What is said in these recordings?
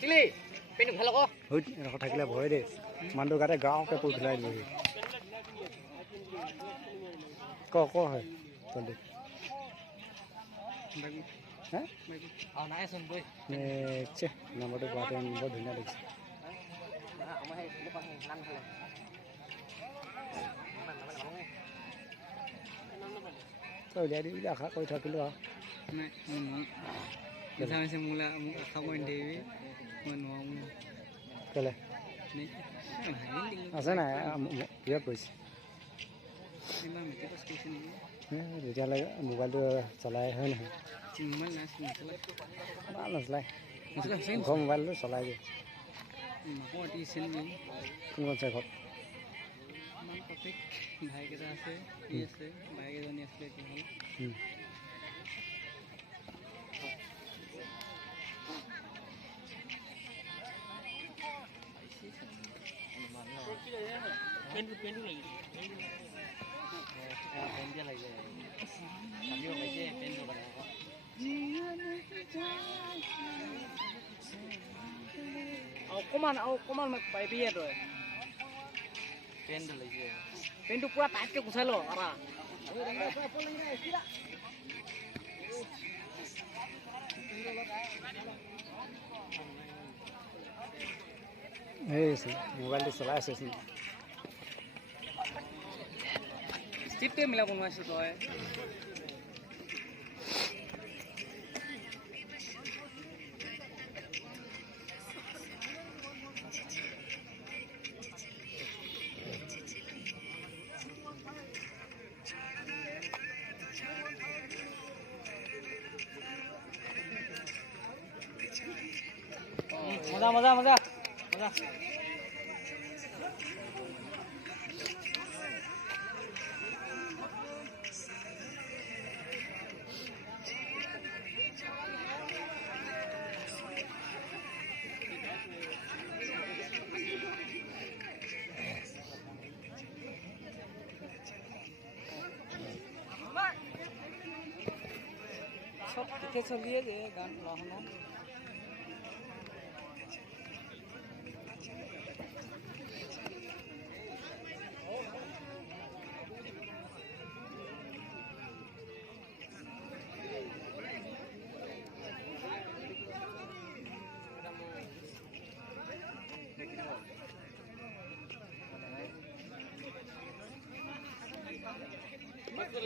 chilli PAN ভাল আকৌ হৈ থাকিলে ভয় দেই মানুহটো গাতে গাঁৱকে পৰি পেলাই দিবহি ক হয় জলদি নম্বৰটো কোৱাতে বৰ ধুনীয়া লাগিছে উলিয়াই দিবি বুলি আশা কৰি থাকিলোঁ আৰু কেলে আছে নাই কিহত কৰিছে তেতিয়ালৈকে মোবাইলটো চলাই হয় নহয় নচলাই ঘৰ মোবাইলটো চলাই দিয়ে কোন আছে ঘৰত ভাইকেইটা আছে বাইক এজনী আছিলে অকমান পাৰিবি তই পেনটো পুৰা টাইটকে গুচাই ল মোবাইলটো চলাই আছে ষ্টিপটোৱে মিলাব নোৱাৰিছো তই মজা সব ঠিকে চলিয়ে যে গান লাগানো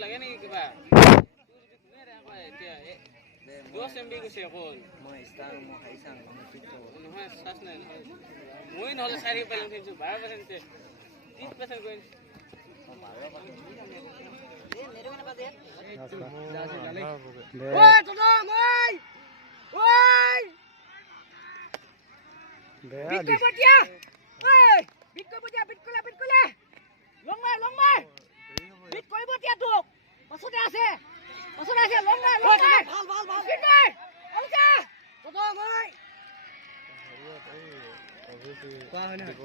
লাগে নেকি কিবা দশ MB গৈছে অকল নহয় চাৰ্জ নাই মই নহ'লে 4 পাৰিম 12% 30% কৰিম কোৱা হয় নহয়